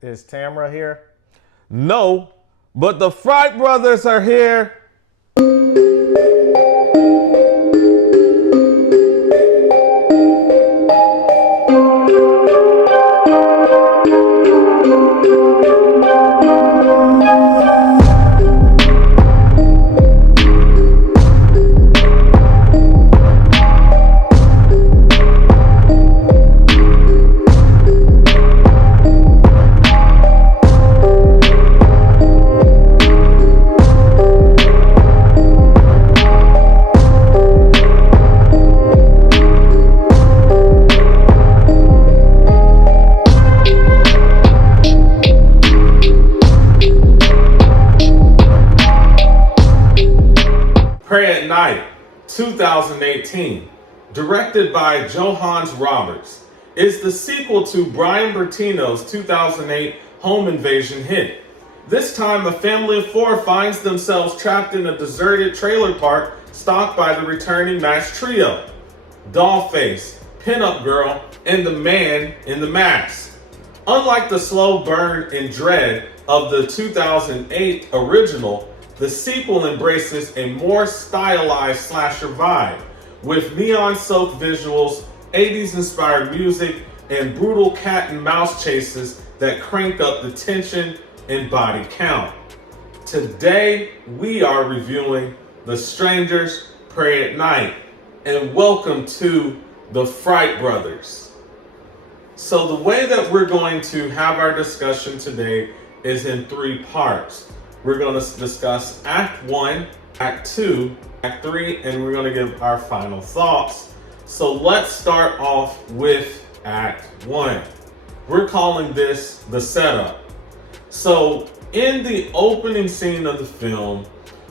Is Tamra here? No, but the Fright Brothers are here. Pray at Night, 2018, directed by Johannes Roberts, is the sequel to Brian Bertino's 2008 home invasion hit. This time, a family of four finds themselves trapped in a deserted trailer park stalked by the returning masked trio, Dollface, Pinup Girl, and the Man in the Mask. Unlike the slow burn and dread of the 2008 original, the sequel embraces a more stylized slasher vibe, with neon-soaked visuals, 80s-inspired music, and brutal cat and mouse chases that crank up the tension and body count. Today, we are reviewing The Strangers Pray at Night, and welcome to the Fright Brothers. So the way that we're going to have our discussion today is in three parts. We're going to discuss Act 1, Act 2, Act 3, and we're going to give our final thoughts. So let's start off with Act 1. We're calling this the setup. So in the opening scene of the film,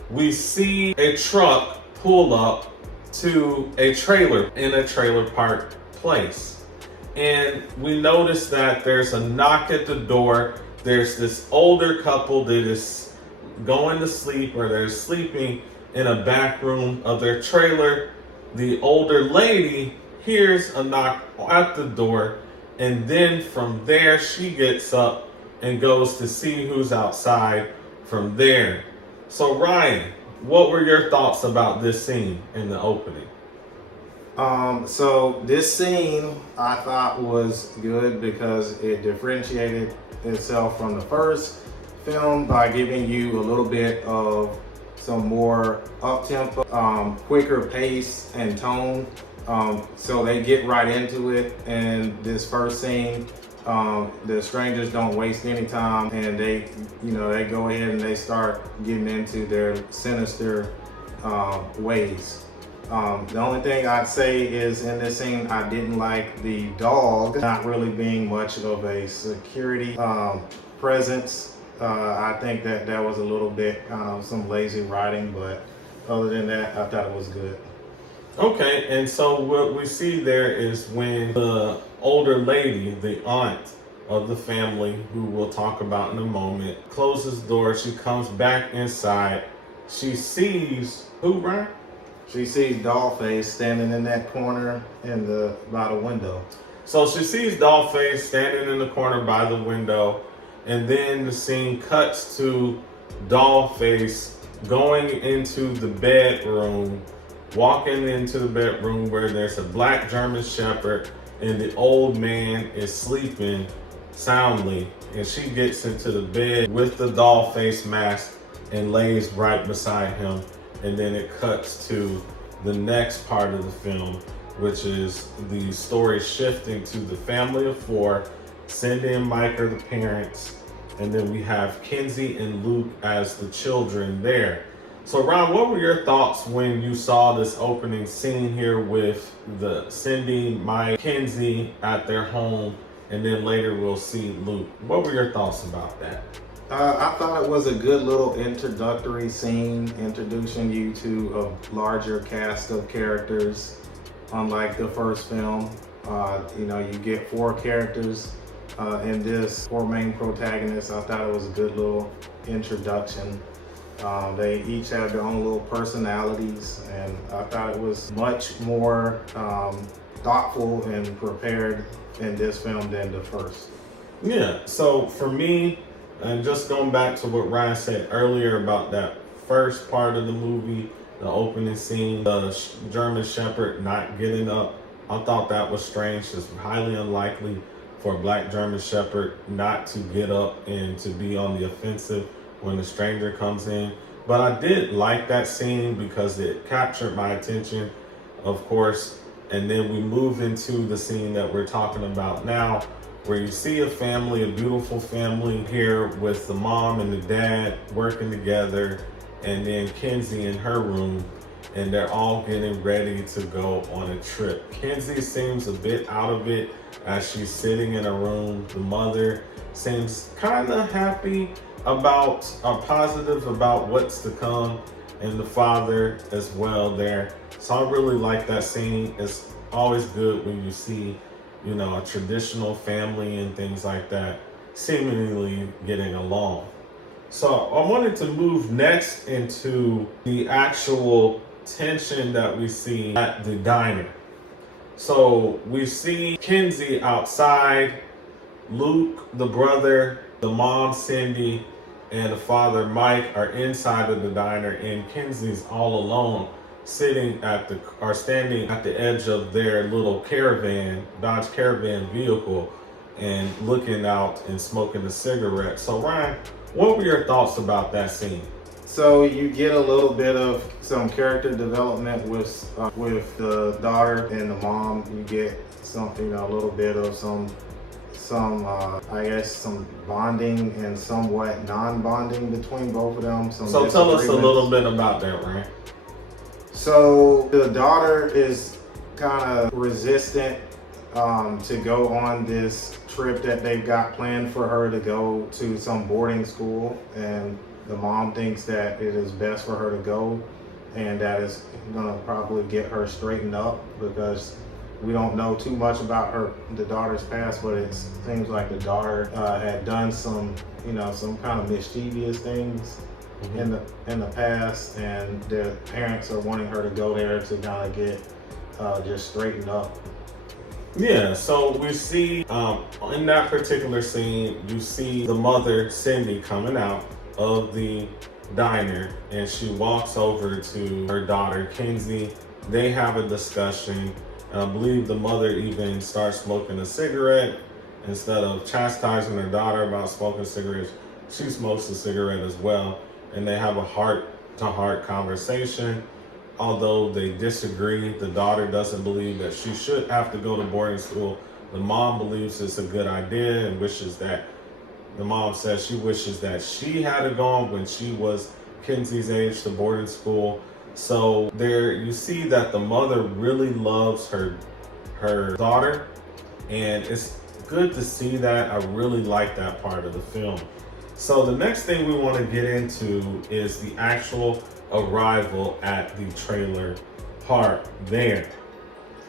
we see a truck pull up to a trailer in a trailer park place. And we notice that there's a knock at the door. There's this older couple that is going to sleep, or they're sleeping in a back room of their trailer. The older lady hears a knock at the door, and then from there she gets up and goes to see who's outside from there. So Ryan, what were your thoughts about this scene in the opening? So this scene I thought was good because it differentiated itself from the first film by giving you a little bit of some more up-tempo, quicker pace and tone. So they get right into it. And this first scene, the strangers don't waste any time, and they go ahead and they start getting into their sinister ways. The only thing I'd say is in this scene, I didn't like the dog not really being much of a security presence. I think that was a little bit some lazy writing, but other than that, I thought it was good. Okay, and so what we see there is when the older lady, the aunt of the family, who we'll talk about in a moment, closes the door. She comes back inside. She sees who, Ryan? She sees Dollface standing in that corner by the window. So she sees Dollface standing in the corner by the window, and then the scene cuts to Dollface going into the bedroom, walking into the bedroom where there's a black German Shepherd and the old man is sleeping soundly, and she gets into the bed with the Dollface mask and lays right beside him. And then it cuts to the next part of the film, which is the story shifting to the family of four. Cindy and Mike are the parents, and then we have Kenzie and Luke as the children there. So Ron, what were your thoughts when you saw this opening scene here with the Cindy, Mike, Kenzie at their home, and then later we'll see Luke? What were your thoughts about that? I thought it was a good little introductory scene, introducing you to a larger cast of characters. Unlike the first film, you get four characters in this, four main protagonists. I thought it was a good little introduction. They each have their own little personalities, and I thought it was much more thoughtful and prepared in this film than the first. Yeah, so for me, and just going back to what Ryan said earlier about that first part of the movie, the opening scene, the German Shepherd not getting up, I thought that was strange. It's highly unlikely for a black German Shepherd not to get up and to be on the offensive when a stranger comes in. But I did like that scene because it captured my attention, of course. And then we move into the scene that we're talking about now, where you see a family, a beautiful family here with the mom and the dad working together, and then Kenzie in her room, and they're all getting ready to go on a trip. Kenzie seems a bit out of it as she's sitting in a room. The mother seems kind of happy about, positive about what's to come, and the father as well there. So I really like that scene. It's always good when you see, a traditional family and things like that seemingly getting along. So I wanted to move next into the actual tension that we see at the diner. So we see Kenzie outside, Luke, the brother, the mom, Cindy, and the father, Mike, are inside of the diner, and Kenzie's all alone, standing at the edge of their little Dodge Caravan vehicle, and looking out and smoking a cigarette. So Ryan, what were your thoughts about that scene? So you get a little bit of some character development with the daughter and the mom. You get something, a little bit of some I guess some bonding and somewhat non-bonding between both of them. So tell us a little bit about that, Ryan. So the daughter is kind of resistant to go on this trip that they've got planned for her to go to some boarding school, and the mom thinks that it is best for her to go, and that is gonna probably get her straightened up, because we don't know too much about the daughter's past, but it seems like the daughter had done some kind of mischievous things in the past, and the parents are wanting her to go there to kind of get just straightened up. Yeah, so we see in that particular scene, you see the mother, Cindy, coming out of the diner, and she walks over to her daughter, Kenzie. They have a discussion, and I believe the mother even starts smoking a cigarette. Instead of chastising her daughter about smoking cigarettes, she smokes a cigarette as well, and they have a heart-to-heart conversation. Although they disagree, the daughter doesn't believe that she should have to go to boarding school. The mom believes it's a good idea and the mom says she wishes that she had gone when she was Kenzie's age to boarding school. So there you see that the mother really loves her daughter, and it's good to see that. I really like that part of the film. So the next thing we want to get into is the actual arrival at the trailer park there.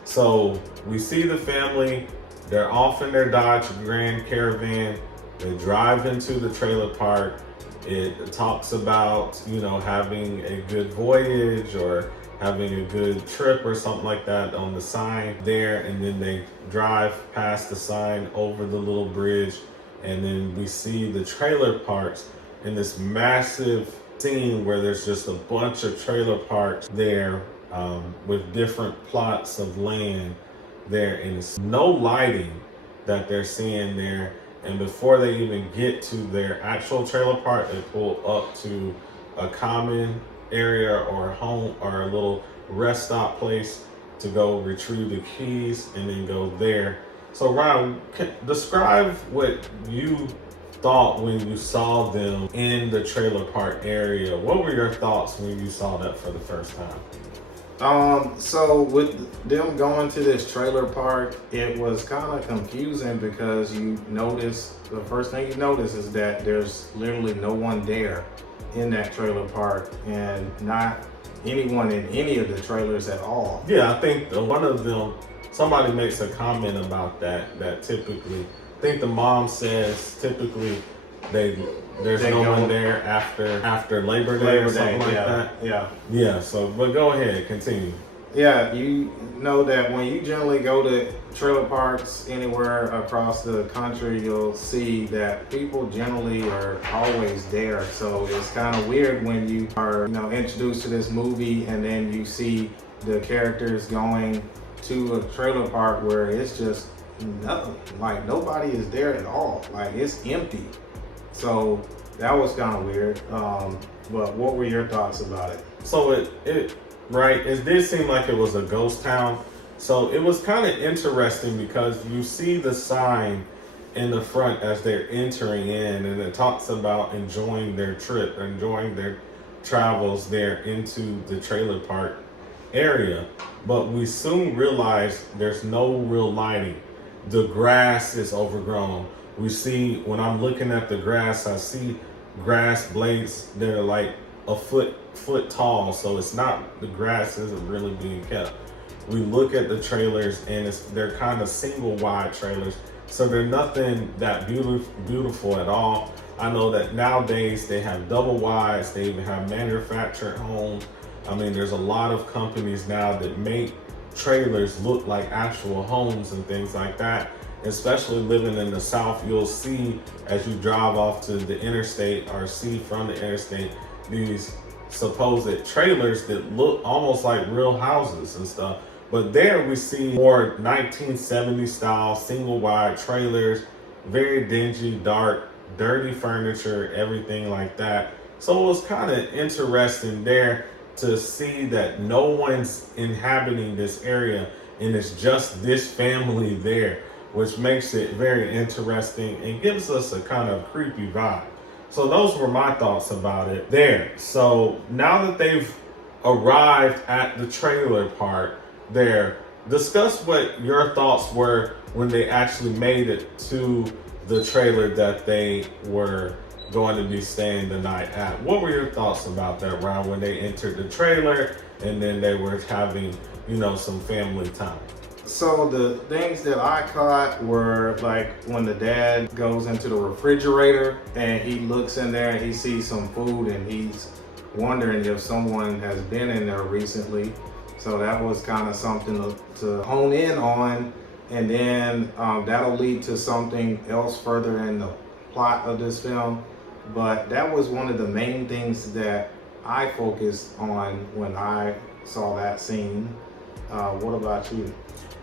So we see the family, they're off in their Dodge Grand Caravan, they drive into the trailer park. It talks about, having a good voyage or having a good trip or something like that on the sign there, and then they drive past the sign over the little bridge, and then we see the trailer parks in this massive scene where there's just a bunch of trailer parks there with different plots of land there, and it's no lighting that they're seeing there. And before they even get to their actual trailer park, they pull up to a common area or a home or a little rest stop place to go retrieve the keys and then go there. So Ryan, describe what you thought when you saw them in the trailer park area. What were your thoughts when you saw that for the first time? So with them going to this trailer park, it was kind of confusing because the first thing you notice is that there's literally no one there in that trailer park, and not anyone in any of the trailers at all. Yeah, I think one of them, somebody makes a comment about that typically, I think the mom says typically there's no one there after Labor Day or something like that. Yeah. Yeah, so, but go ahead, continue. Yeah, you know that when you generally go to trailer parks anywhere across the country, you'll see that people generally are always there. So it's kind of weird when you are, introduced to this movie and then you see the characters going to a trailer park where it's just nothing. Like nobody is there at all. Like it's empty. So that was kind of weird. But what were your thoughts about it? So it did seem like it was a ghost town. So it was kind of interesting because you see the sign in the front as they're entering in, and it talks about enjoying their trip, enjoying their travels there into the trailer park area. But we soon realize there's no real lighting. The grass is overgrown. We see, when I'm looking at the grass, I see grass blades. They're like a foot tall, so it's not, the grass isn't really being kept. We look at the trailers and they're kind of single wide trailers, so they're nothing that beautiful at all. I know that nowadays they have double wides, they even have manufactured homes. I mean, there's a lot of companies now that make trailers look like actual homes and things like that. Especially living in the South, you'll see as you drive off to the interstate or see from the interstate these supposed trailers that look almost like real houses and stuff. But there we see more 1970 style single wide trailers, very dingy, dark, dirty furniture, everything like that. So it was kind of interesting there to see that no one's inhabiting this area and it's just this family there, which makes it very interesting and gives us a kind of creepy vibe. So those were my thoughts about it there. So now that they've arrived at the trailer park there, discuss what your thoughts were when they actually made it to the trailer that they were going to be staying the night at. What were your thoughts about that, Ryan, when they entered the trailer and then they were having, some family time? So the things that I caught were like when the dad goes into the refrigerator and he looks in there and he sees some food and he's wondering if someone has been in there recently. So that was kind of something to hone in on. And then that'll lead to something else further in the plot of this film. But that was one of the main things that I focused on when I saw that scene. What about you?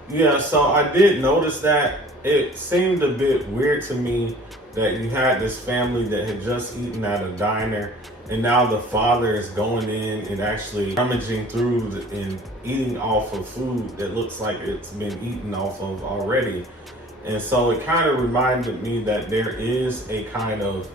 Yeah, so I did notice that. It seemed a bit weird to me that you had this family that had just eaten at a diner, and now the father is going in and actually rummaging through and eating off of food that looks like it's been eaten off of already. And so it kind of reminded me that there is a kind of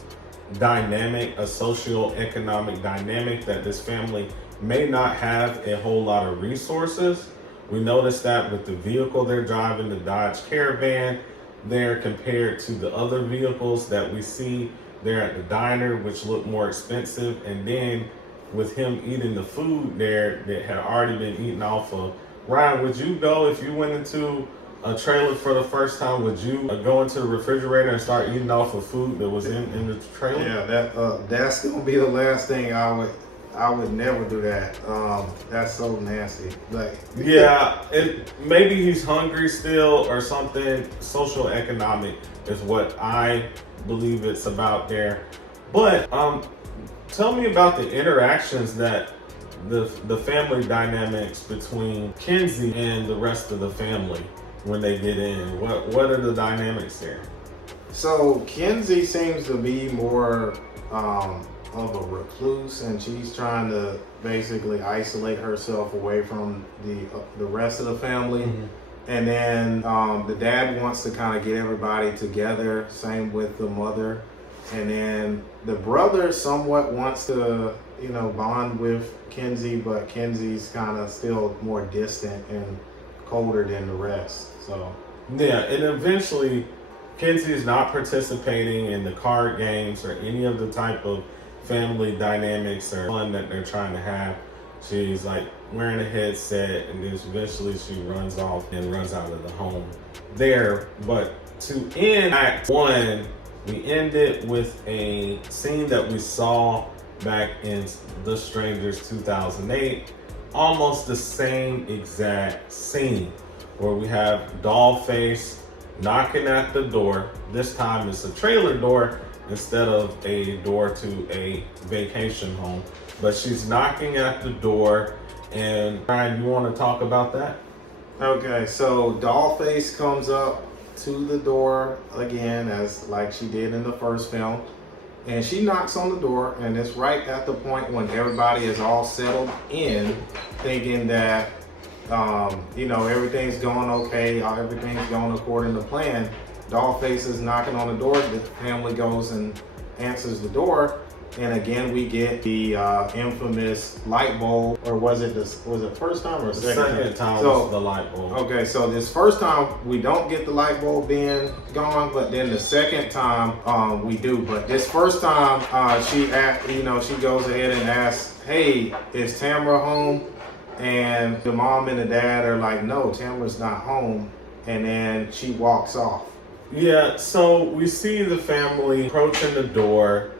dynamic, a socio-economic dynamic, that this family may not have a whole lot of resources. We noticed that with the vehicle they're driving, the Dodge Caravan, there compared to the other vehicles that we see there at the diner, which look more expensive. And then with him eating the food there that had already been eaten off of. Ryan, would you go, if you went into a trailer for the first time, would you go into the refrigerator and start eating off of food that was in the trailer? Yeah, that's gonna be the last thing I would never do that. That's so nasty. Like, yeah, maybe he's hungry still or something. Social economic is what I believe it's about there. But tell me about the interactions that the family dynamics between Kinsey and the rest of the family when they get in. What are the dynamics there? So Kinsey seems to be more of a recluse, and she's trying to basically isolate herself away from the rest of the family. Mm-hmm. And then the dad wants to kind of get everybody together. Same with the mother. And then the brother somewhat wants to, bond with Kinsey, but Kinsey's kind of still more distant and colder than the rest. So yeah, and eventually Kinsey is not participating in the card games or any of the type of family dynamics or fun that they're trying to have. She's like wearing a headset, and then eventually she runs off and runs out of the home there. But to end Act 1, we ended with a scene that we saw back in The Strangers 2008, almost the same exact scene where we have Dollface knocking at the door. This time it's a trailer door instead of a door to a vacation home. But she's knocking at the door. And Brian, you want to talk about that? Okay, so Dollface comes up to the door again, as like she did in the first film, and she knocks on the door, and it's right at the point when everybody is all settled in, thinking that everything's going okay, everything's going according to plan. Dollface is knocking on the door. The family goes and answers the door, and again we get the infamous light bulb. Or was it first time or second time? Second time was the light bulb. Okay, so this first time we don't get the light bulb being gone, but then the second time we do. But this first time she goes ahead and asks, "Hey, is Tamara home?" And the mom and the dad are like, "No, Tamara's not home." And then she walks off. Yeah, so we see the family approaching the door,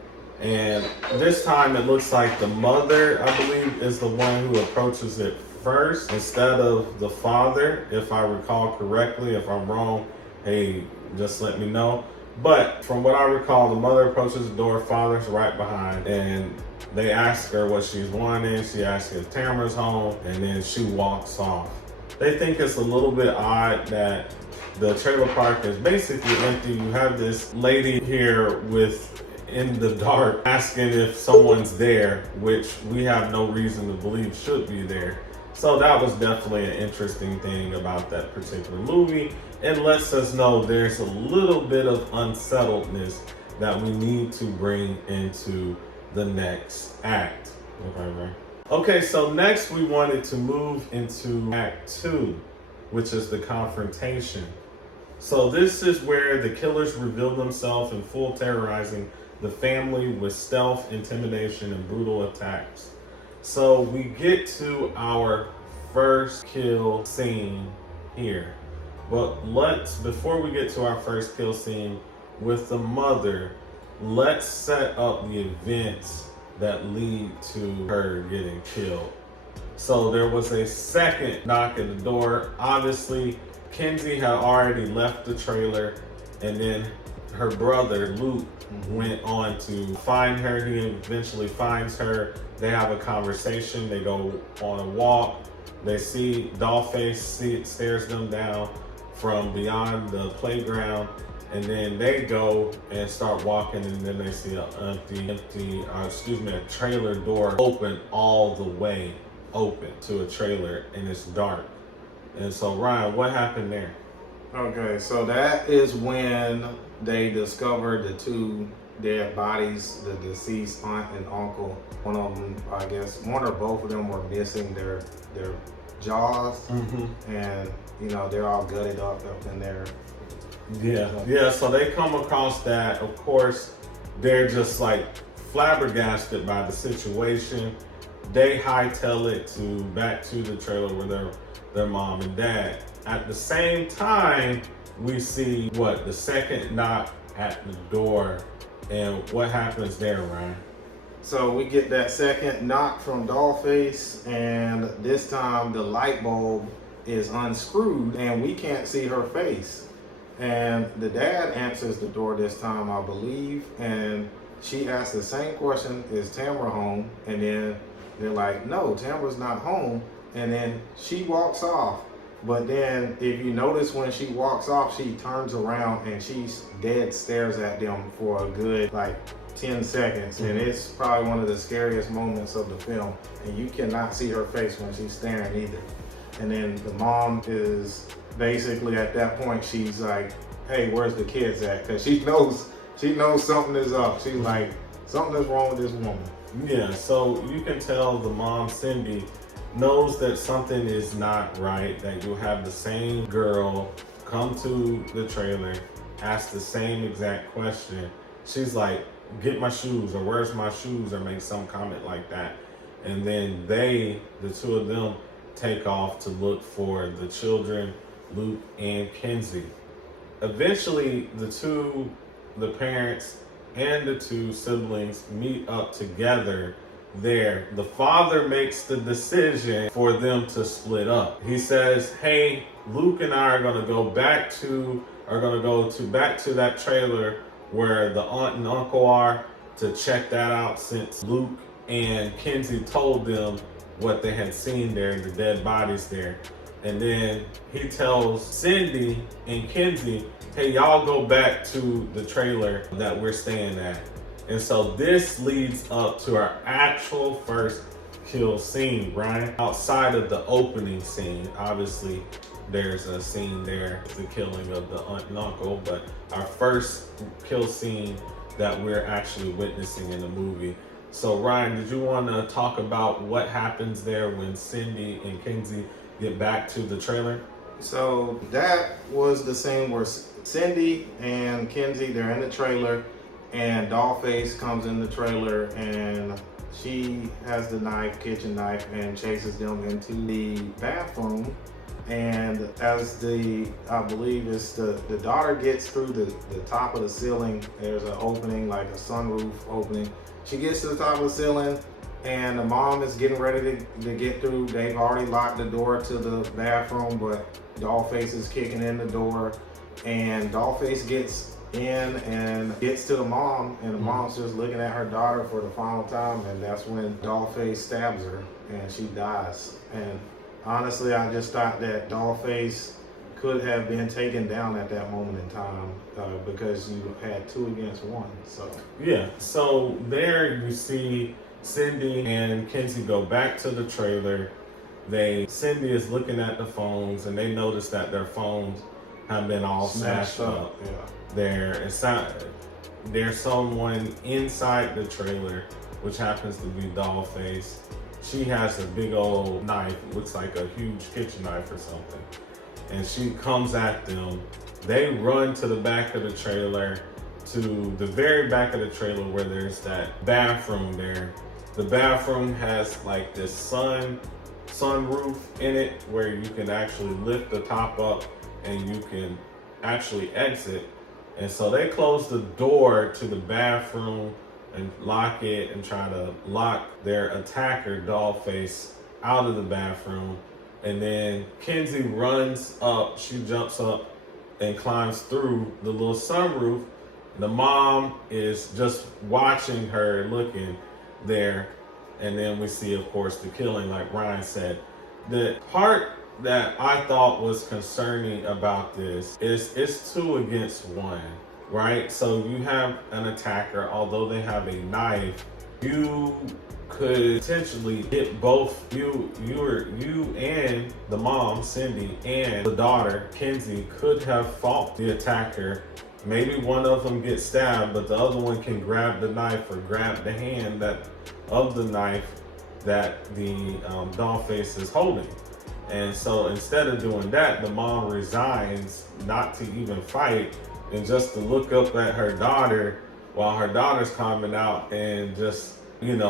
and this time it looks like the mother, I believe, is the one who approaches it first instead of the father, if I recall correctly. If I'm wrong, hey, just let me know. But from what I recall, the mother approaches the door, father's right behind, and they ask her what she's wanting. She asks if Tamara's home, and then she walks off. They think it's a little bit odd that the trailer park is basically empty. You have this lady here in the dark asking if someone's there, which we have no reason to believe should be there. So that was definitely an interesting thing about that particular movie. It lets us know there's a little bit of unsettledness that we need to bring into the next act. Okay, so next we wanted to move into Act 2, which is the confrontation. So this is where the killers reveal themselves in full, terrorizing the family with stealth, intimidation, and brutal attacks. So we get to our first kill scene here. But before we get to our first kill scene with the mother, let's set up the events that lead to her getting killed. So there was a second knock at the door. Obviously, Kenzie had already left the trailer, and then her brother, Luke, went on to find her. He eventually finds her. They have a conversation. They go on a walk. They see Dollface stares them down from beyond the playground, and then they go and start walking, and then they see a trailer door open all the way open to a trailer, and it's dark. And so, Ryan, what happened there? Okay, so that is when they discovered the two dead bodies, the deceased aunt and uncle. One of them, I guess, one or both of them were missing their jaws, and they're all gutted up in there. Yeah. So they come across that. Of course, they're just like flabbergasted by the situation. They hightail it back to the trailer with their mom and dad. At the same time, we see the second knock at the door, and what happens there, Ryan? So we get that second knock from Dollface, and this time the light bulb is unscrewed, and we can't see her face. And the dad answers the door this time, I believe, and she asks the same question, "Is Tamara home?" And then they're like, "No, Tamara's not home." And then she walks off. But then if you notice, when she walks off, she turns around and she dead stares at them for a good 10 seconds. And it's probably one of the scariest moments of the film. And you cannot see her face when she's staring either. And then the mom is basically at that point, she's like, "Hey, where's the kids at?" Because she knows something is up. She's like, something is wrong with this woman. Yeah, so you can tell the mom, Cindy, knows that something is not right, that you'll have the same girl come to the trailer, ask the same exact question. She's like, "Get my shoes," or "Where's my shoes?" or make some comment like that. And then the two of them, take off to look for the children, Luke and Kenzie. Eventually, the parents and the two siblings meet up together there, the father makes the decision for them to split up. He says, hey, Luke and I are gonna go back to that trailer where the aunt and uncle are to check that out, since Luke and Kenzie told them what they had seen there, the dead bodies there. And then he tells Cindy and Kenzie, hey, y'all go back to the trailer that we're staying at. And so this leads up to our actual first kill scene, Brian. Outside of the opening scene, obviously there's a scene there, the killing of the aunt and uncle, but our first kill scene that we're actually witnessing in the movie. So Ryan, did you want to talk about what happens there when Cindy and Kenzie get back to the trailer? So that was the scene where Cindy and Kenzie, they're in the trailer, and Dollface comes in the trailer, and she has the knife, kitchen knife, and chases them into the bathroom. And as I believe it's the daughter gets through the top of the ceiling, there's an opening, like a sunroof opening. She gets to the top of the ceiling, and the mom is getting ready to get through. They've already locked the door to the bathroom, but Dollface is kicking in the door, and Dollface gets in and gets to the mom, and the mom's just looking at her daughter for the final time, and that's when Dollface stabs her and she dies. And honestly, I just thought that Dollface could have been taken down at that moment in time because you had 2 against 1. So there you see Cindy and Kenzie go back to the trailer. Cindy is looking at the phones, and they notice that their phones have been all smashed up. There's someone inside the trailer, which happens to be Dollface. She has a big old knife, looks like a huge kitchen knife or something, and she comes at them. They run to the back of the trailer, to the very back of the trailer where there's that bathroom there. The bathroom has like this sunroof in it where you can actually lift the top up and you can actually exit. And so they close the door to the bathroom and lock it and try to lock their attacker, Dollface, out of the bathroom. And then Kenzie runs up, she jumps up and climbs through the little sunroof. The mom is just watching her, looking there. And then we see, of course, the killing, like Ryan said. The part that I thought was concerning about this is it's 2 against 1, right? So you have an attacker, although they have a knife, you could potentially hit both you and the mom, Cindy, and the daughter, Kenzie, could have fought the attacker. Maybe one of them gets stabbed, but the other one can grab the knife or grab the hand of the knife that the Dollface is holding. And so instead of doing that, the mom resigns not to even fight and just to look up at her daughter while her daughter's climbing out and just,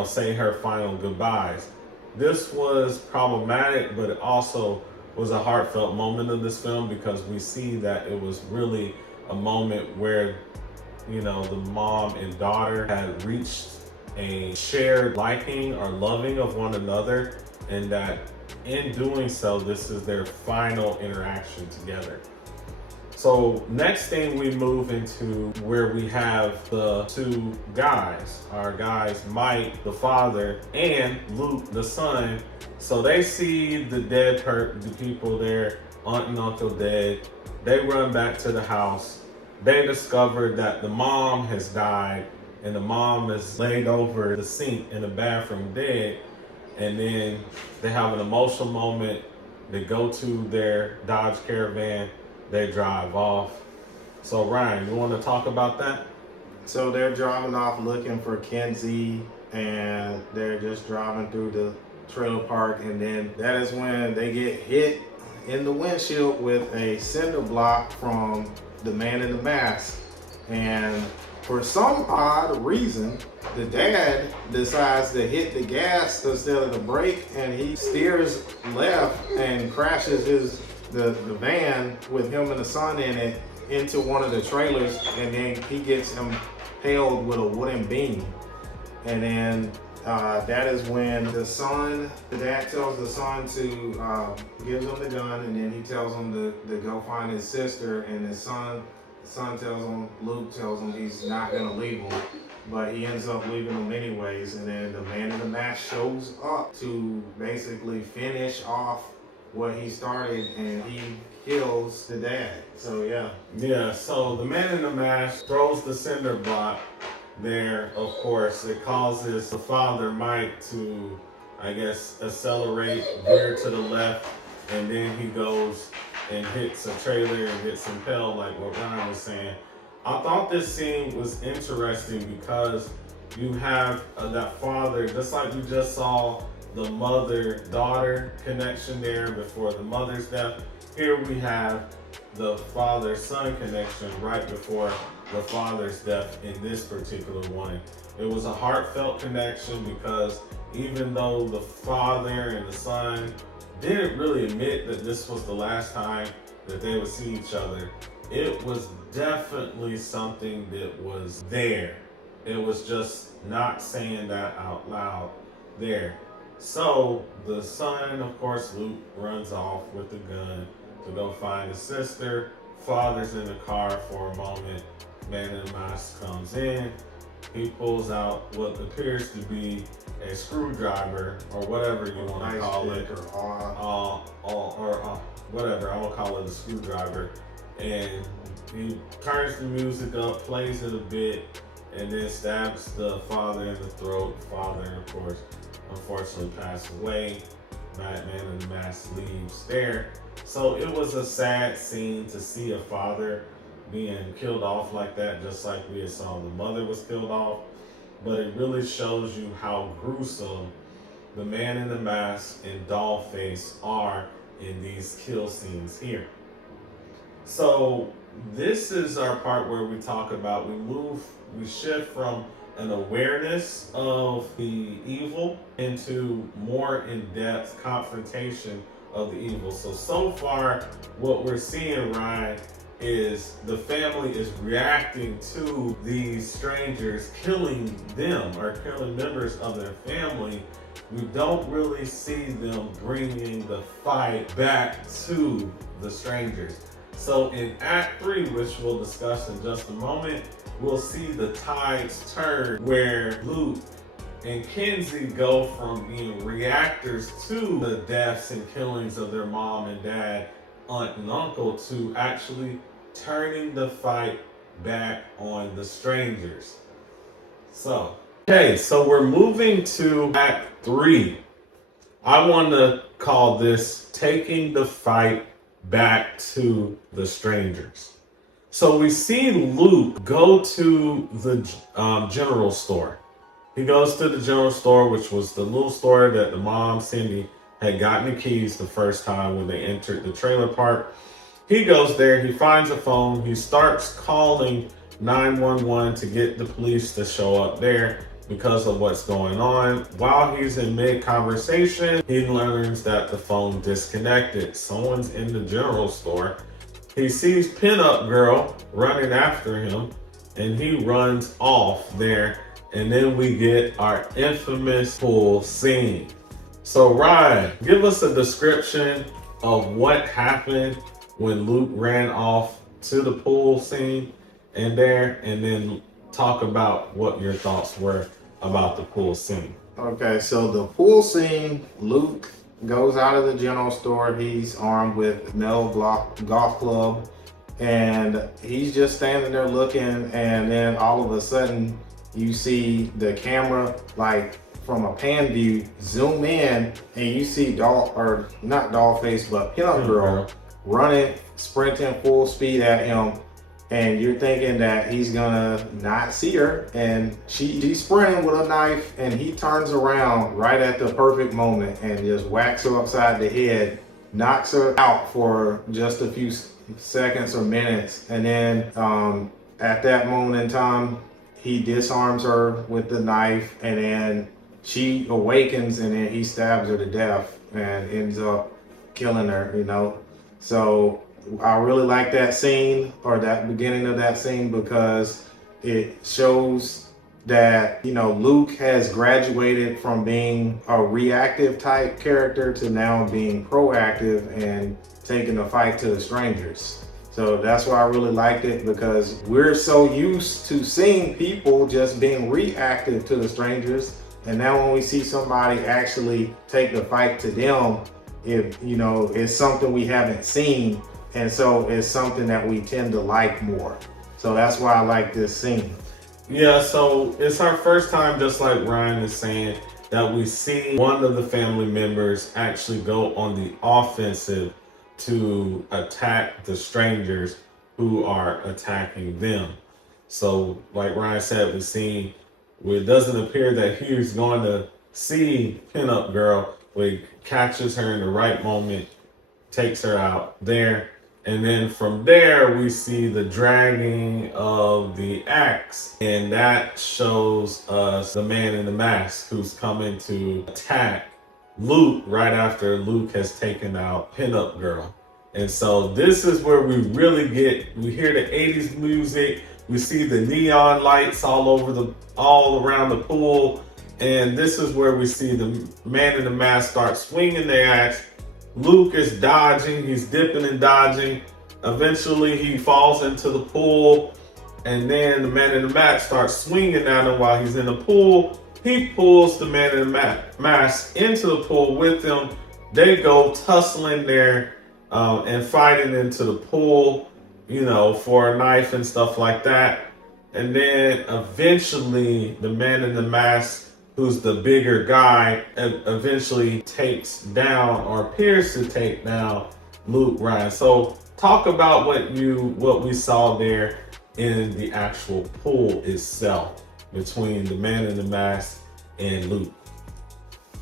say her final goodbyes. This was problematic, but it also was a heartfelt moment of this film because we see that it was really a moment where, the mom and daughter had reached a shared liking or loving of one another, and that in doing so, this is their final interaction together. So next thing we move into where we have the 2 guys, our guys, Mike, the father, and Luke, the son. So they see the the people there, aunt and uncle dead. They run back to the house. They discover that the mom has died, and the mom is laid over the sink in the bathroom dead. And then they have an emotional moment. They go to their Dodge Caravan. They drive off. So Ryan, you want to talk about that? So they're driving off looking for Kenzie, and they're just driving through the trailer park, and then that is when they get hit in the windshield with a cinder block from the man in the mask. And for some odd reason, the dad decides to hit the gas instead of the brake, and he steers left and crashes the van with him and the son in it into one of the trailers, and then he gets impaled with a wooden beam. And then That is when the dad tells the son to gives him the gun, and then he tells him to go find his sister, and the son tells him, Luke tells him he's not gonna leave him, but he ends up leaving him anyways, and then the man in the mask shows up to basically finish off what he started, and he kills the dad. So yeah. Yeah, so the man in the mask throws the cinder block there. Of course, it causes the father, Mike, to, I guess, accelerate, veer to the left, and then he goes and hits a trailer and gets impaled, like what Ryan was saying. I thought this scene was interesting because you have that father, just like we just saw the mother-daughter connection there before the mother's death. Here we have the father-son connection right before the father's death in this particular one. It was a heartfelt connection because even though the father and the son didn't really admit that this was the last time that they would see each other, it was definitely something that was there. It was just not saying that out loud there. So the son, of course, Luke, runs off with the gun to go find his sister. Father's in the car for a moment. Man in the mask comes in. He pulls out what appears to be a screwdriver or whatever you want to call it, or whatever. I will call it a screwdriver. And he turns the music up, plays it a bit, and then stabs the father in the throat. The father, of course, unfortunately passed away. Man in the mask leaves there. So it was a sad scene to see a father being killed off like that, just like we had saw the mother was killed off. But it really shows you how gruesome the man in the mask and Dollface are in these kill scenes here. So this is our part where we talk about, we shift from an awareness of the evil into more in-depth confrontation of the evil. So far, what we're seeing, Ryan, is the family is reacting to these strangers killing them or killing members of their family. We don't really see them bringing the fight back to the strangers. So in Act 3, which we'll discuss in just a moment, we'll see the tides turn where Luke and Kinsey go from being reactors to the deaths and killings of their mom and dad, aunt and uncle, to actually turning the fight back on the strangers. So we're moving to Act 3. I want to call this taking the fight back to the strangers. So we see Luke go to the general store. He goes to the general store, which was the little store that the mom, Cindy, had gotten the keys the first time when they entered the trailer park. He goes there, he finds a phone, he starts calling 911 to get the police to show up there because of what's going on. While he's in mid-conversation, he learns that the phone disconnected. Someone's in the general store. He sees Pinup Girl running after him, and he runs off there. And then we get our infamous pool scene. So Ryan, give us a description of what happened when Luke ran off to the pool scene and then talk about what your thoughts were about the pool scene. Okay, so the pool scene, Luke goes out of the general store. He's armed with metal golf club, and he's just standing there looking, and then all of a sudden you see the camera, like from a pan view, zoom in, and you see not Dollface, but Pinup Girl running, sprinting full speed at him, and you're thinking that he's gonna not see her, and she's sprinting with a knife, and he turns around right at the perfect moment and just whacks her upside the head, knocks her out for just a few seconds or minutes, and then at that moment in time, he disarms her with the knife, and then she awakens, and then he stabs her to death and ends up killing her, So I really like that scene, or that beginning of that scene, because it shows that, Luke has graduated from being a reactive type character to now being proactive and taking the fight to the strangers. So that's why I really liked it, because we're so used to seeing people just being reactive to the strangers. And now when we see somebody actually take the fight to them, it's something we haven't seen. And so it's something that we tend to like more. So that's why I like this scene. Yeah, so it's our first time, just like Ryan is saying, that we see one of the family members actually go on the offensive to attack the strangers who are attacking them. So, like Ryan said, we see where it doesn't appear that he's going to see Pinup Girl, where he catches her in the right moment, takes her out there. And then from there, we see the dragging of the axe. And that shows us the man in the mask who's coming to attack Luke right after Luke has taken out Pinup Girl. And so this is where we really we hear the 80s music. We see the neon lights all around the pool. And this is where we see the man in the mask start swinging the axe. Luke is dodging, he's dipping and dodging. Eventually he falls into the pool, and then the man in the mask starts swinging at him while he's in the pool. He pulls the man in the mask into the pool with him. They go tussling there and fighting into the pool, for a knife and stuff like that. And then eventually the man in the mask, who's the bigger guy, eventually takes down or appears to take down Luke. Ryan, so talk about what we saw there in the actual pool itself between the man in the mask and Luke.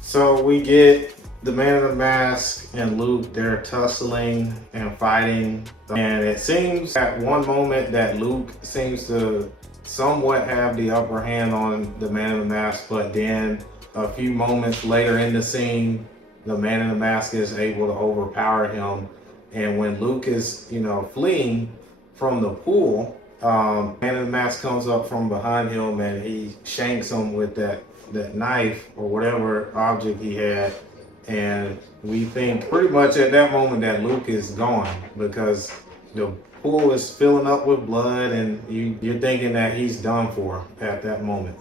So we get the man in the mask and Luke, they're tussling and fighting. And it seems at one moment that Luke seems to somewhat have the upper hand on the man in the mask, but then a few moments later in the scene, the man in the mask is able to overpower him. And when Luke is, fleeing from the pool, man in the mask comes up from behind him and he shanks him with that knife or whatever object he had. And we think pretty much at that moment that Luke is gone, because the pool is filling up with blood, and you're thinking that he's done for at that moment.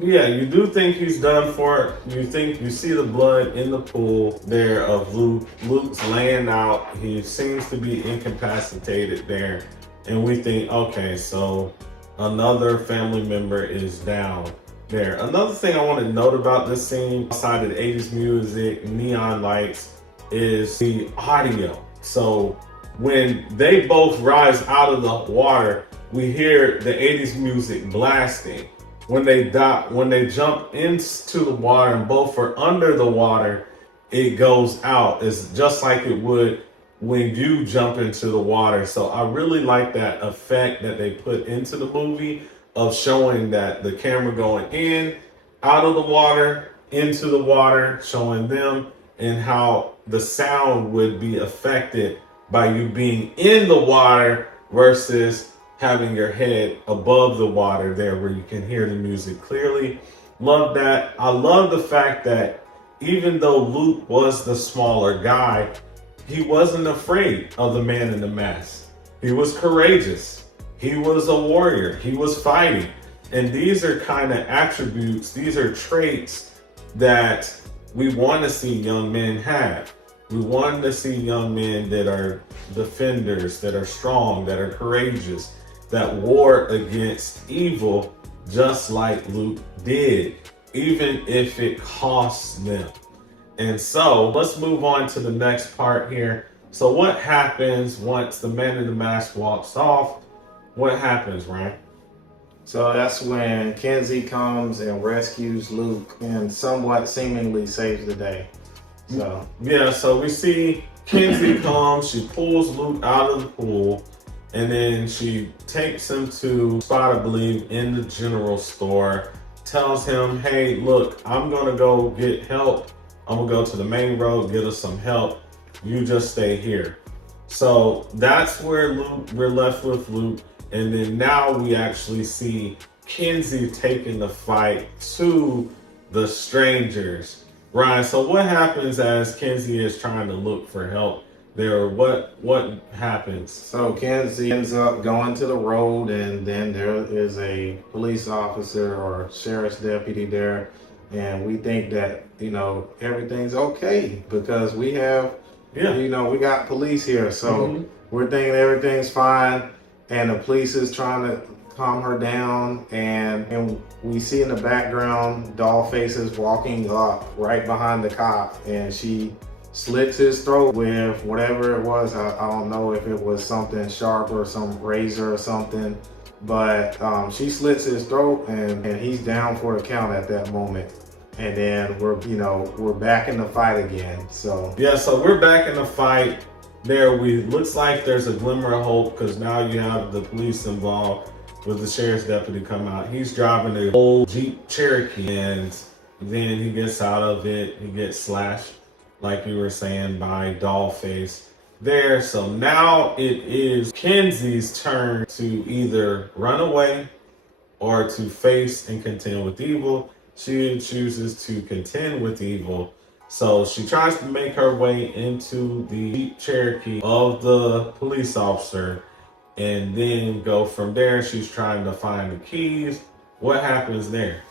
Yeah, you do think he's done for. You think you see the blood in the pool there of Luke. Luke's laying out. He seems to be incapacitated there. And we think, okay, so another family member is down there. Another thing I want to note about this scene, outside of the 80s music, neon lights, is the audio. So when they both rise out of the water, we hear the 80s music blasting. When they jump into the water and both are under the water, it goes out. It's just like it would when you jump into the water. So I really like that effect that they put into the movie of showing that the camera going in, out of the water, into the water, showing them, and how the sound would be affected by you being in the water versus having your head above the water there where you can hear the music clearly. Love that. I love the fact that even though Luke was the smaller guy, he wasn't afraid of the man in the mask. He was courageous. He was a warrior. He was fighting. And these are kind of attributes, these are traits that we want to see young men have. We want to see young men that are defenders, that are strong, that are courageous, that war against evil, just like Luke did, even if it costs them. And so let's move on to the next part here. So what happens once the man in the mask walks off? What happens, Ryan? So that's when Kenzie comes and rescues Luke and somewhat seemingly saves the day. So we see Kenzie comes, she pulls Luke out of the pool, and then she takes him to a spot, I believe, in the general store, tells him, hey, look, I'm gonna go get help. I'm gonna go to the main road, get us some help. You just stay here. So that's where we're left with Luke. And then now we actually see Kenzie taking the fight to the strangers. Ryan, so what happens as Kenzie is trying to look for help there? What happens? So Kenzie ends up going to the road, and then there is a police officer or sheriff's deputy there, and we think that everything's okay because we have we got police here, so we're thinking everything's fine, and the police is trying to calm her down, and we see in the background Dollface is walking up right behind the cop, and she slits his throat with whatever it was. I don't know if it was something sharp or some razor or something, but she slits his throat, and he's down for the count at that moment. And then we're back in the fight again. So we're back in the fight. Looks like there's a glimmer of hope because now you have the police involved with the sheriff's deputy come out. He's driving an old Jeep Cherokee, and then he gets out of it. He gets slashed, like you were saying, by Dollface there. So now it is Kenzie's turn to either run away or to face and contend with evil. She chooses to contend with evil. So she tries to make her way into the Jeep Cherokee of the police officer and then go from there. She's trying to find the keys. What happens there?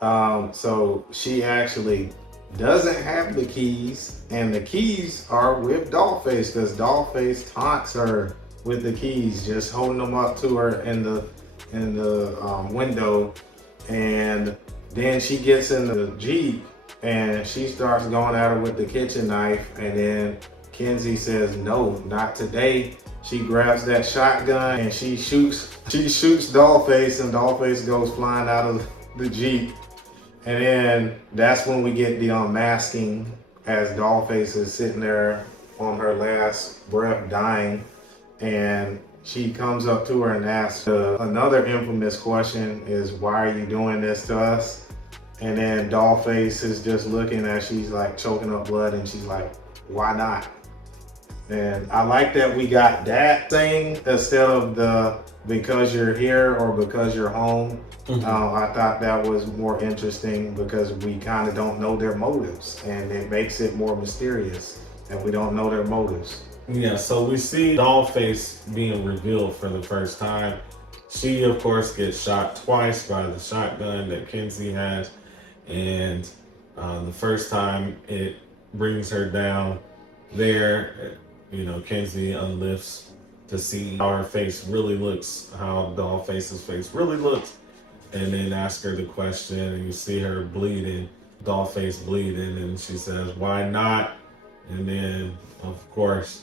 So she actually doesn't have the keys, and the keys are with Dollface because Dollface taunts her with the keys, just holding them up to her in the window, and then she gets in the Jeep and she starts going at her with the kitchen knife, and then Kenzie says, "No, not today." She grabs that shotgun and she shoots Dollface, and Dollface goes flying out of the Jeep. And then that's when we get the unmasking as Dollface is sitting there on her last breath dying, and she comes up to her and asks another infamous question is, "Why are you doing this to us?" And then Dollface is just looking as she's like choking up blood, and she's like, "Why not?" And I like that we got that thing instead of the "because you're here" or "because you're home." I thought that was more interesting because we kind of don't know their motives, and it makes it more mysterious, and we don't know their motives. Yeah, so we see Dollface being revealed for the first time. She, of course, gets shot twice by the shotgun that Kenzie has, and the first time it brings her down there. Kenzie unlifts to see how her face really looks, how Dollface's face really looks, and then ask her the question, and you see her bleeding, Dollface bleeding, and she says, "Why not?" And then, of course,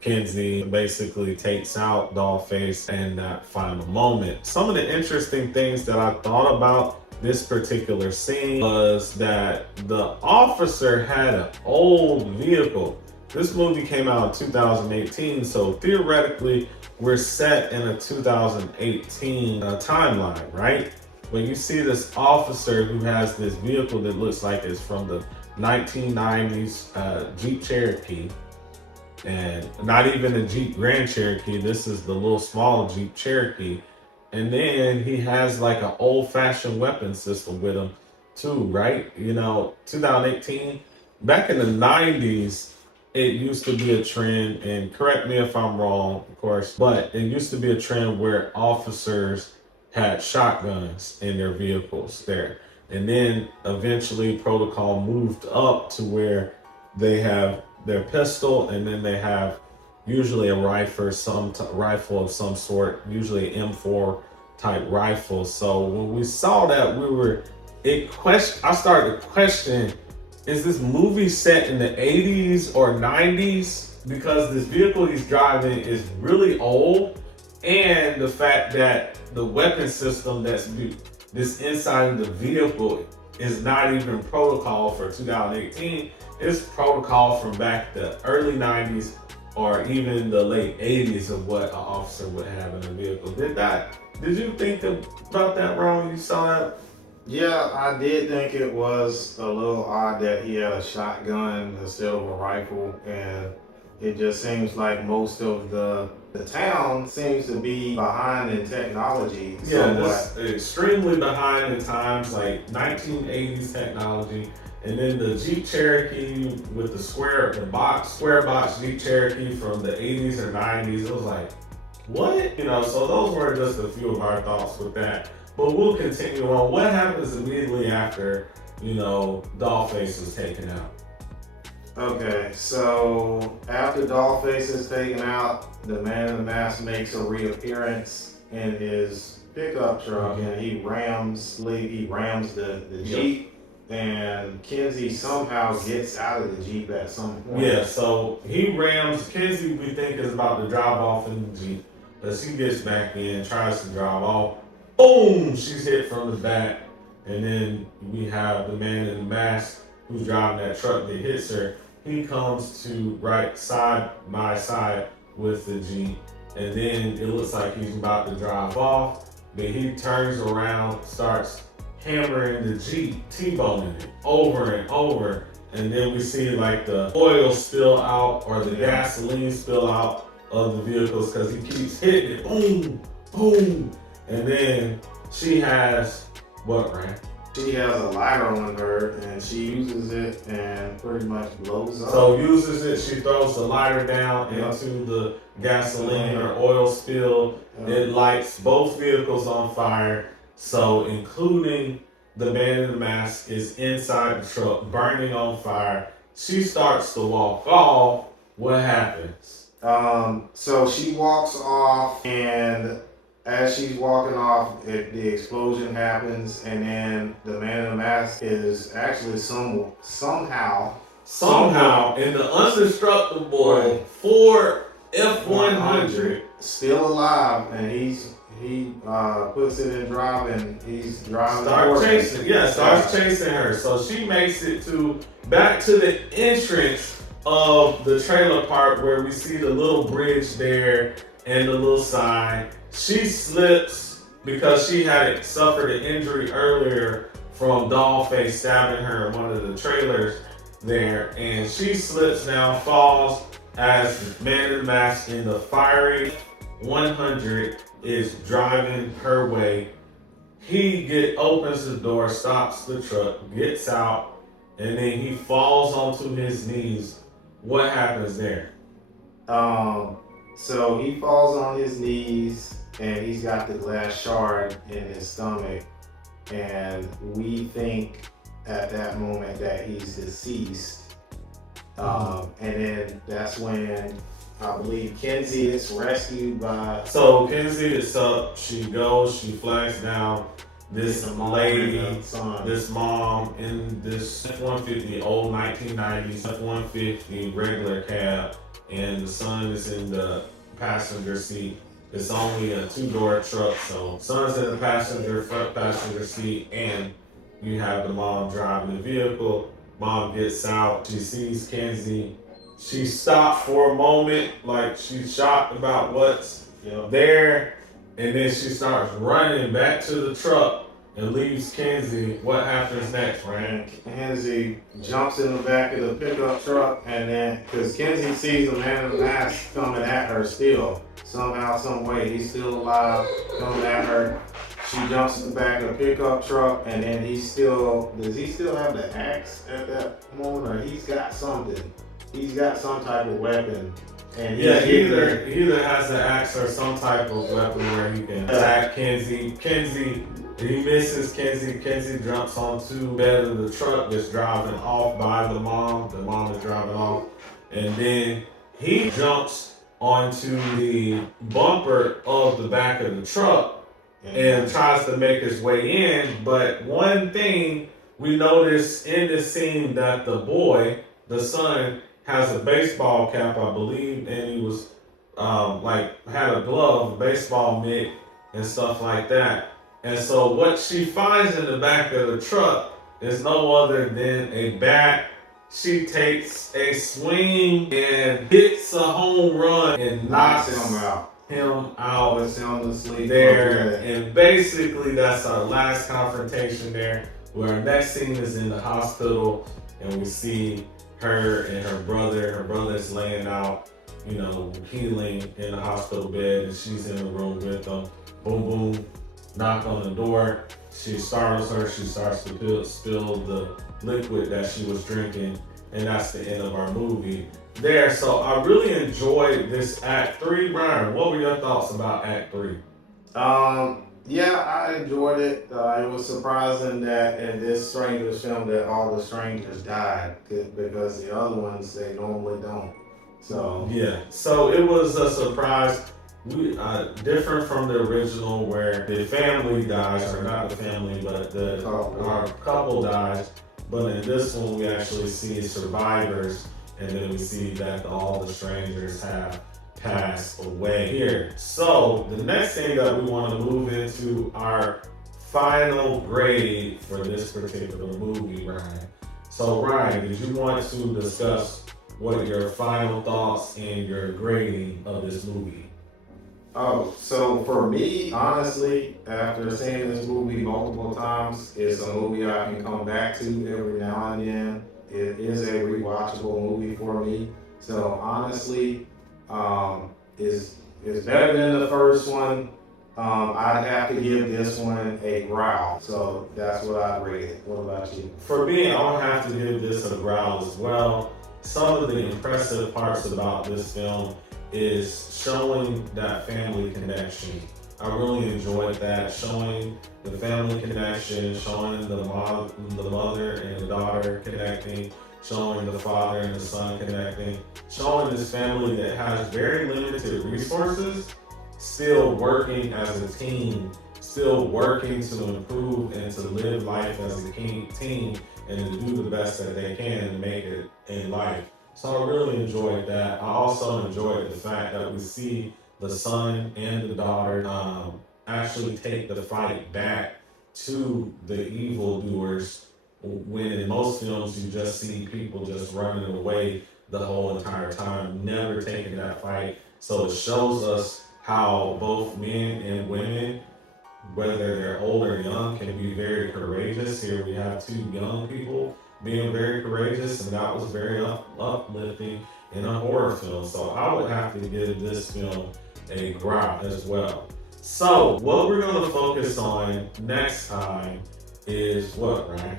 Kenzie basically takes out Dollface in that final moment. Some of the interesting things that I thought about this particular scene was that the officer had an old vehicle. This movie came out in 2018, so theoretically, we're set in a 2018 timeline, right? But you see this officer who has this vehicle that looks like it's from the 1990s Jeep Cherokee, and not even a Jeep Grand Cherokee. This is the little small Jeep Cherokee. And then he has like an old-fashioned weapon system with him too, right? 2018, back in the 90s, it used to be a trend, and correct me if I'm wrong, of course, but it used to be a trend where officers had shotguns in their vehicles there. And then eventually protocol moved up to where they have their pistol, and then they have usually a rifle, rifle of some sort, usually an M4 type rifle. So when we saw that, I started to question, is this movie set in the 80s or 90s? Because this vehicle he's driving is really old, and the fact that the weapon system that's inside of the vehicle is not even protocol for 2018. It's protocol from back the early 90s or even the late 80s of what an officer would have in a vehicle. Did you think about that, Ron, when you saw that? Yeah, I did think it was a little odd that he had a shotgun instead of a rifle, and it just seems like most of the The town seems to be behind in technology. Yeah, somewhat. it's extremely behind in times, like 1980s technology. And then the Jeep Cherokee with the square box Jeep Cherokee from the 80s or 90s. It was like, what? So those were just a few of our thoughts with that. But we'll continue on. What happens immediately after, Dollface is taken out? Okay, so after Dollface is taken out, the Man in the Mask makes a reappearance in his pickup truck, and he rams the Jeep, and Kenzie somehow gets out of the Jeep at some point. Yeah, so he rams Kenzie. We think is about to drive off in the Jeep, but she gets back in, tries to drive off. Boom! She's hit from the back, and then we have the Man in the Mask who's driving that truck that hits her. He comes to right side by side with the Jeep, and then it looks like he's about to drive off, but he turns around, starts hammering the Jeep, T-boning it over and over, and then we see like the oil spill out or the gasoline spill out of the vehicles because he keeps hitting it, boom, boom, and then she has what, Ryan? She has a lighter on her, and she uses it and pretty much blows up. So uses it, she throws the lighter down into the gasoline or oil spill. It lights both vehicles on fire. So including the Man in the Mask is inside the truck, burning on fire. She starts to walk off. What happens? So she walks off, and as she's walking off, the explosion happens, and then the Man in the Mask is actually somehow in the indestructible Ford F-100 still alive, and he puts it in drive, and he's driving. Starts chasing her. So she makes it back to the entrance of the trailer park where we see the little bridge there and the little sign. She slips because she had suffered an injury earlier from Dollface stabbing her in one of the trailers there, and she slips down, falls as Man in the Mask in the fiery 100 is driving her way. He opens the door, stops the truck, gets out, and then he falls onto his knees. What happens there? So he falls on his knees, and he's got the glass shard in his stomach, and we think at that moment that he's deceased. And then that's when I believe Kenzie is rescued by. So Kenzie is up. She flags down this lady, this mom in this F-150, old 1990s F-150 regular cab, and the son is in the passenger seat. It's only a two-door truck, so son's in the front passenger seat, and you have the mom driving the vehicle. Mom gets out. She sees Kenzie. She stopped for a moment, like she's shocked about what's there, and then she starts running back to the truck and leaves Kenzie. What happens next, Rand? Kenzie jumps in the back of the pickup truck, and then, because Kenzie sees the Man in the Mask coming at her still. Somehow, some way, he's still alive, coming at her. She jumps in the back of the pickup truck, and then does he still have the axe at that moment, or he's got something? He's got some type of weapon. And he either has an axe or some type of weapon where he can attack Kenzie. He misses Kenzie. Kenzie jumps onto the bed of the truck that's driving off by the mom. The mom is driving off. And then he jumps onto the bumper of the back of the truck and tries to make his way in. But one thing we notice in this scene that the boy, the son, has a baseball cap, I believe, and he was had a glove, a baseball mitt, and stuff like that. And so what she finds in the back of the truck is no other than a bat. She takes a swing and hits a home run and knocks him out. Puts him to sleep there. And basically that's our last confrontation there, where our next scene is in the hospital, and we see her and her brother. Her brother is laying out healing in the hospital bed, and she's in the room with them. Boom, boom, knock on the door. She startles her. She starts to spill the liquid that she was drinking, and that's the end of our movie there. So I really enjoyed this Act 3. Brian, what were your thoughts about Act 3? Yeah, I enjoyed it. It was surprising that in this Strangers film that all the strangers died because the other ones, they normally don't. So yeah, so it was a surprise. We different from the original where the family dies, or not the family, but our couple dies. But in this one, we actually see survivors, and then we see that all the strangers have passed away here. So the next thing that we want to move into our final grade for this particular movie, Ryan. So Ryan, did you want to discuss what are your final thoughts and your grading of this movie? Oh, so for me, honestly, after seeing this movie multiple times, it's a movie I can come back to every now and then. It is a rewatchable movie for me. So honestly, is better than the first one. I'd have to give this one a growl. So that's what I'd rate it. What about you? For me, I would have to give this a growl as well. Some of the impressive parts about this film is showing that family connection. I really enjoyed that, showing the family connection, showing the mother and the daughter connecting, showing the father and the son connecting, showing this family that has very limited resources, still working as a team, still working to improve and to live life as a team and to do the best that they can and make it in life. So I really enjoyed that. I also enjoyed the fact that we see the son and the daughter actually take the fight back to the evildoers, when in most films you just see people just running away the whole entire time, never taking that fight. So it shows us how both men and women, whether they're old or young, can be very courageous. Here we have two young people being very courageous, and that was very uplifting in a horror film. So I would have to give this film a growl as well. So what we're going to focus on next time is what, Ryan?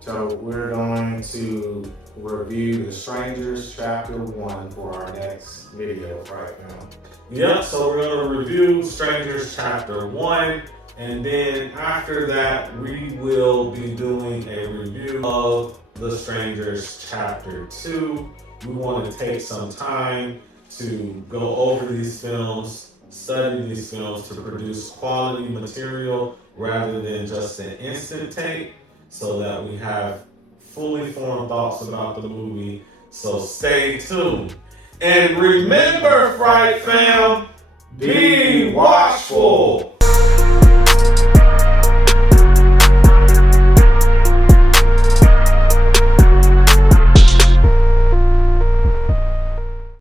So we're going to review The Strangers Chapter 1 for our next video right now. Yep, so we're going to review Strangers Chapter 1. And then after that, we will be doing a review of The Strangers Chapter 2. We want to take some time to go over these films, study these films to produce quality material rather than just an instant take, so that we have fully formed thoughts about the movie. So stay tuned. And remember, Fright Fam, be watchful.